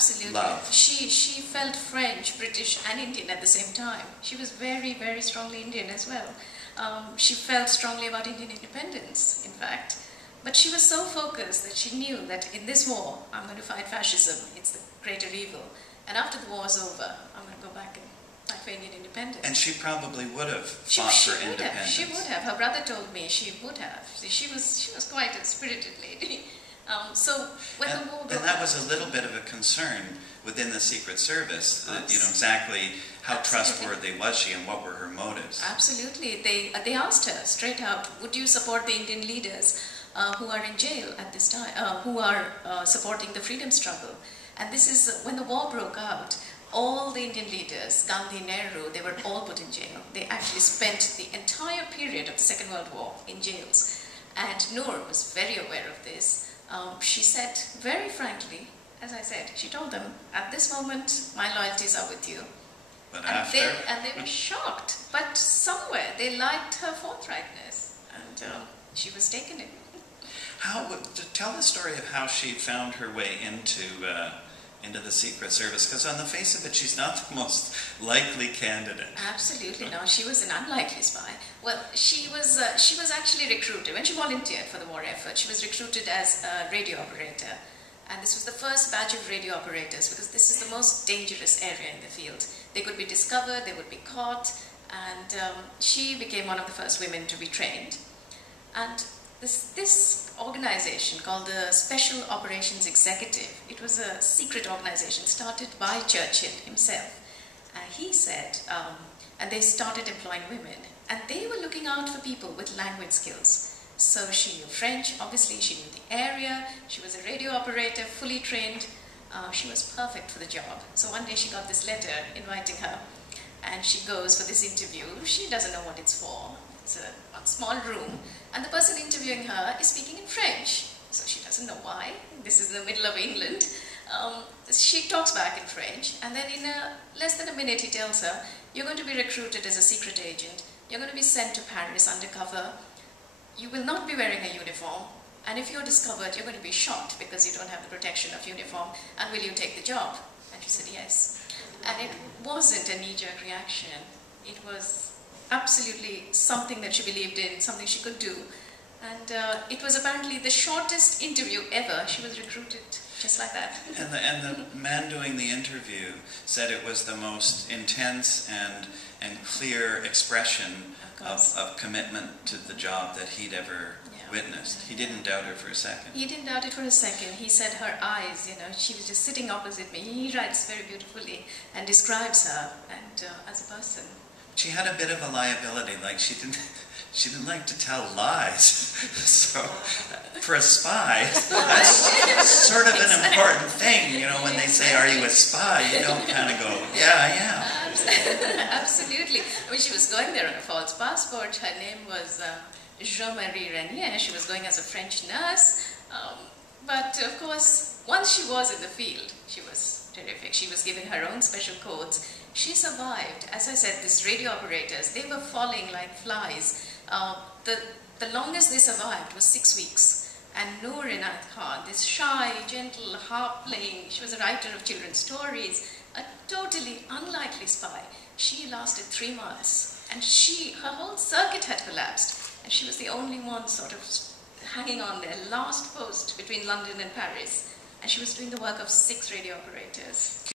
absolutely. love. She felt French, British and Indian at the same time. She was very, very strongly Indian as well. She felt strongly about Indian independence, in fact. But she was so focused that she knew that in this war, I'm going to fight fascism. It's the greater evil. And after the war is over, I'm going to go back and fight for Indian independence. And she probably would have fought for independence. She would have. Her brother told me she would have. She was quite a spirited lady. So when the war broke and that was a little bit of a concern within the Secret Service. Exactly how trustworthy was she and what were her motives? Absolutely. They asked her straight out, would you support the Indian leaders who are in jail at this time, who are supporting the freedom struggle? And this is when the war broke out. All the Indian leaders, Gandhi, Nehru, they were all put in jail. They actually spent the entire period of the Second World War in jails. And Noor was very aware of this. She said very frankly, as I said, she told them, at this moment, my loyalties are with you. But and they were shocked. But somewhere they liked her forthrightness. And she was taken in. Tell the story of how she found her way into the Secret Service, because on the face of it, she's not the most likely candidate. Absolutely no. She was an unlikely spy. Well, she was actually recruited when she volunteered for the war effort. She was recruited as a radio operator, and this was the first batch of radio operators because this is the most dangerous area in the field. They could be discovered, they would be caught, and she became one of the first women to be trained. And this organization called the Special Operations Executive, it was a secret organization started by Churchill himself. He said, and they started employing women, and they were looking out for people with language skills. So she knew French, obviously she knew the area, she was a radio operator, fully trained, she was perfect for the job. So one day she got this letter inviting her, and she goes for this interview. She doesn't know what it's for. It's a small room, and the person interviewing her is speaking in French, so she doesn't know why. This is in the middle of England. She talks back in French, and then in less than a minute he tells her, you're going to be recruited as a secret agent, you're going to be sent to Paris undercover, you will not be wearing a uniform, and if you're discovered, you're going to be shot because you don't have the protection of uniform, and will you take the job? And she said yes. And it wasn't a knee-jerk reaction. It was absolutely something that she believed in, something she could do. And it was apparently the shortest interview ever. She was recruited just like that. And the man doing the interview said it was the most intense and clear expression of commitment to the job that he'd ever witnessed. He didn't doubt her for a second. He didn't doubt it for a second. He said her eyes, she was just sitting opposite me. He writes very beautifully and describes her and as a person. She had a bit of a liability, like she didn't like to tell lies. So for a spy, that's sort of an important thing, when they say, are you a spy? You don't kind of go, yeah, I am. Absolutely. I mean, she was going there on a false passport. Her name was Jean-Marie Renier. She was going as a French nurse. But of course, once she was in the field, she was terrific. She was given her own special codes. She survived. As I said, these radio operators, they were falling like flies. The longest they survived was 6 weeks. And Noor Inayat Khan, this shy, gentle, harp-playing, she was a writer of children's stories, a totally unlikely spy. She lasted 3 months. And her whole circuit had collapsed. And she was the only one sort of hanging on their last post between London and Paris. And she was doing the work of 6 radio operators.